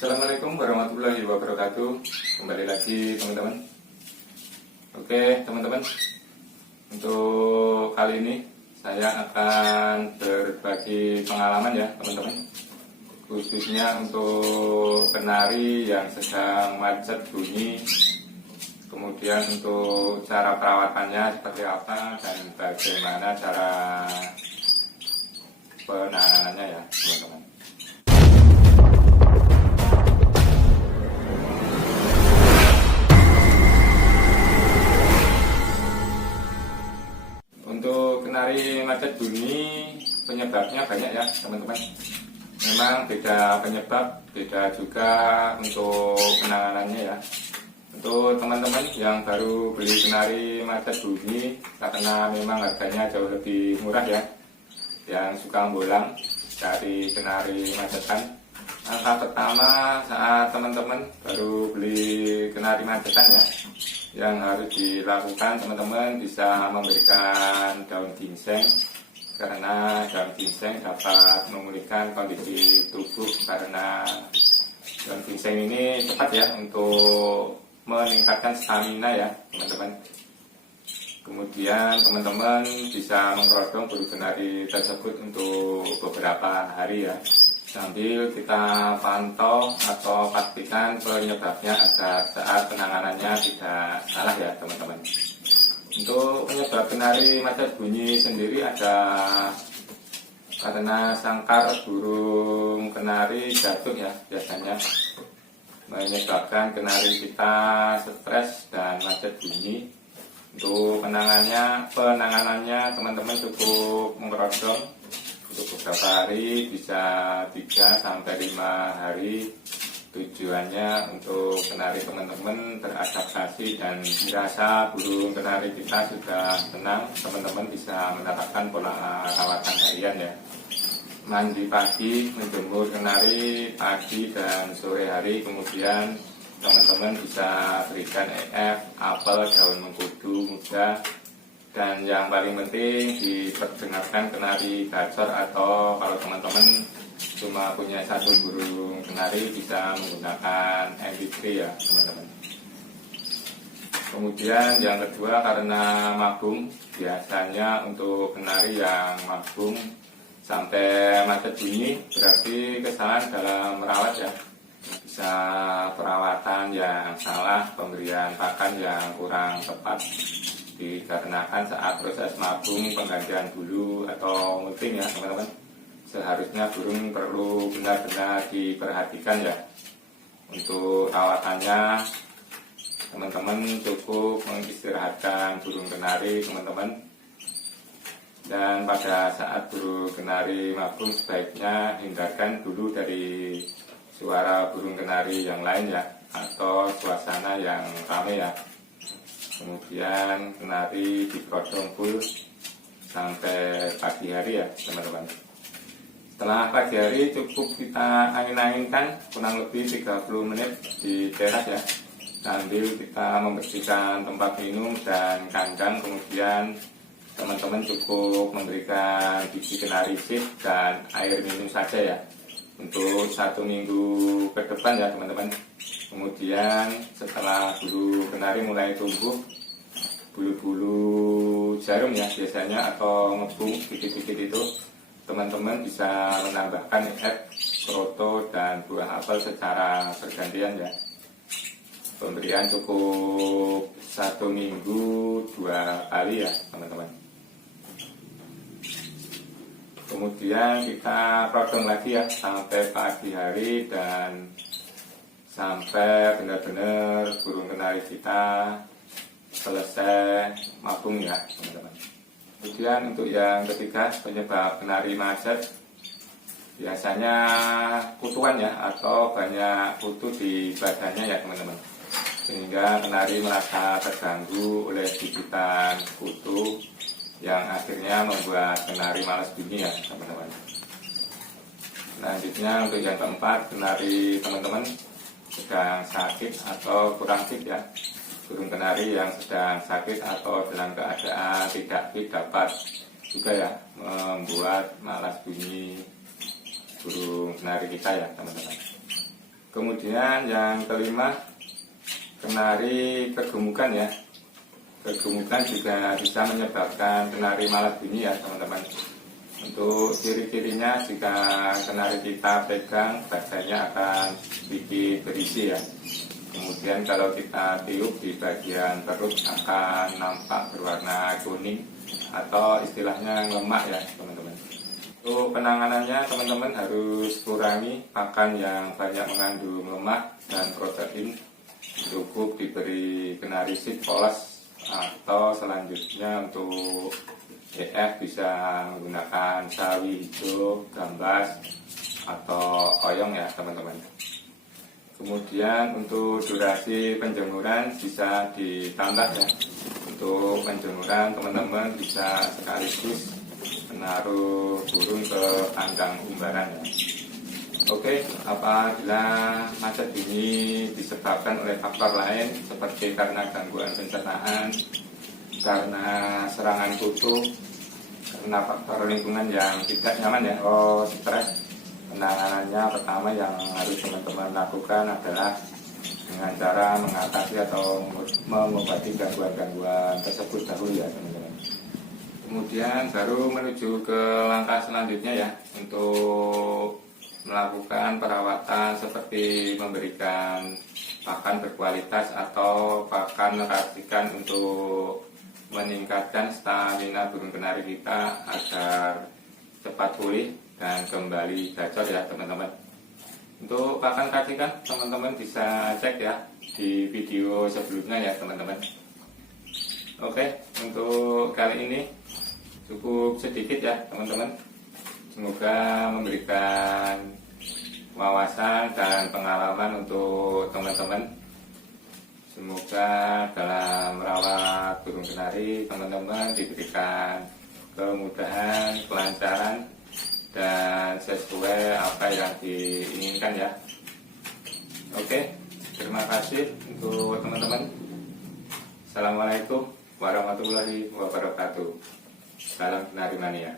Assalamualaikum warahmatullahi wabarakatuh. Kembali lagi teman-teman. Oke teman-teman, untuk kali ini saya akan berbagi pengalaman ya teman-teman, khususnya untuk kenari yang sedang macet bunyi, kemudian untuk cara perawatannya seperti apa dan bagaimana cara penanganannya ya teman-teman. Untuk kenari macet bunyi penyebabnya banyak ya teman-teman. Memang beda penyebab, beda juga untuk penanganannya ya. Untuk teman-teman yang baru beli kenari macet bunyi, karena memang harganya jauh lebih murah ya, yang suka bolang cari kenari macetan, langkah pertama saat teman-teman baru beli kenari macetan ya, yang harus dilakukan teman-teman bisa memberikan daun ginseng, karena daun ginseng dapat memulihkan kondisi tubuh, karena daun ginseng ini cepat ya untuk meningkatkan stamina ya teman-teman. Kemudian teman-teman bisa menggodong bulu kenari tersebut untuk beberapa hari ya, sambil kita pantau atau pastikan penyebabnya agar saat penanganannya tidak salah ya teman-teman. Untuk penyebab kenari macet bunyi sendiri ada karena sangkar burung kenari jatuh ya, biasanya menyebabkan kenari kita stres dan macet bunyi. Untuk penanganannya teman-teman cukup menggodong untuk beberapa hari, bisa 3-5 hari. Tujuannya untuk kenari teman-teman beradaptasi dan dirasa burung kenari kita sudah tenang, teman-teman bisa menerapkan pola rawatan harian ya. Mandi pagi, menjemur kenari pagi dan sore hari, kemudian teman-teman bisa berikan EF, apel, daun mengkudu muda, dan yang paling penting diperdengarkan kenari gacor, atau kalau teman-teman cuma punya satu burung kenari bisa menggunakan MP3 ya teman-teman. Kemudian yang kedua, karena mabung, biasanya untuk kenari yang mabung sampai macet bunyi berarti kesalahan dalam merawat ya. Bisa perawatan yang salah, pemberian pakan yang kurang tepat, dikarenakan saat proses mabung, penggantian bulu atau multing ya teman-teman, seharusnya burung perlu benar-benar diperhatikan ya. Untuk rawatannya teman-teman cukup mengistirahatkan burung kenari teman-teman, dan pada saat burung kenari mabung sebaiknya hindarkan dulu dari suara burung kenari yang lain ya, atau suasana yang ramai ya. Kemudian kenari digodong full sampai pagi hari ya teman-teman. Setelah pagi hari cukup kita angin-anginkan kurang lebih 30 menit di teras ya, sambil kita membersihkan tempat minum dan kandang. Kemudian teman-teman cukup memberikan biji kenari sip dan air minum saja ya, untuk 1 minggu ke depan ya teman-teman. Kemudian setelah bulu kenari mulai tumbuh, bulu-bulu jarum ya biasanya, atau ngebung dikit-dikit itu, teman-teman bisa menambahkan EF, kroto, dan buah apel secara bergantian ya. Pemberian cukup 1 minggu 2 kali ya teman-teman. Kemudian kita rodong lagi ya sampai pagi hari dan sampai benar-benar burung kenari kita selesai mabung ya teman-teman. Kemudian untuk yang ketiga, penyebab kenari macet biasanya kutuan ya, atau banyak kutu di badannya ya teman-teman, sehingga kenari merasa terganggu oleh gigitan kutu yang akhirnya membuat kenari malas bunyi ya teman-teman. Selanjutnya untuk yang keempat, kenari teman-teman sedang sakit atau kurang fit ya. Burung kenari yang sedang sakit atau dalam keadaan tidak fit dapat juga ya membuat malas bunyi burung kenari kita ya teman-teman. Kemudian yang kelima, kenari kegemukan ya. Kegemukan juga bisa menyebabkan kenari malas bunyi ya teman-teman. Untuk ciri-cirinya, jika kenari kita pegang, badannya akan sedikit berisi ya. Kemudian kalau kita tiup di bagian perut akan nampak berwarna kuning atau istilahnya lemak ya teman-teman. Untuk penanganannya, teman-teman harus kurangi makan yang banyak mengandung lemak dan protein. Cukup diberi kenari seed poles, atau selanjutnya untuk EF bisa menggunakan sawi hijau, gambas, atau oyong ya teman-teman. Kemudian untuk durasi penjemuran bisa ditambah ya. Untuk penjemuran teman-teman bisa sekaligus menaruh burung ke kandang umbaran ya. Oke, apabila macet bunyi disebabkan oleh faktor lain seperti karena gangguan pencernaan, karena serangan kutu, karena faktor lingkungan yang tidak nyaman ya, stres, penanganannya pertama yang harus teman-teman lakukan adalah dengan cara mengatasi atau mengobati gangguan-gangguan tersebut dahulu ya teman-teman. Kemudian baru menuju ke langkah selanjutnya ya, untuk melakukan perawatan seperti memberikan pakan berkualitas atau pakan racikan untuk meningkatkan stamina burung kenari kita agar cepat pulih dan kembali gacor ya teman-teman. Untuk pakan racikan teman-teman bisa cek ya di video sebelumnya ya teman-teman. Oke, untuk kali ini cukup sedikit ya teman-teman. Semoga memberikan wawasan dan pengalaman untuk teman-teman. Semoga dalam merawat burung kenari teman-teman diberikan kemudahan, kelancaran, dan sesuai apa yang diinginkan ya. Oke, terima kasih untuk teman-teman. Assalamualaikum warahmatullahi wabarakatuh. Salam Kenari Mania.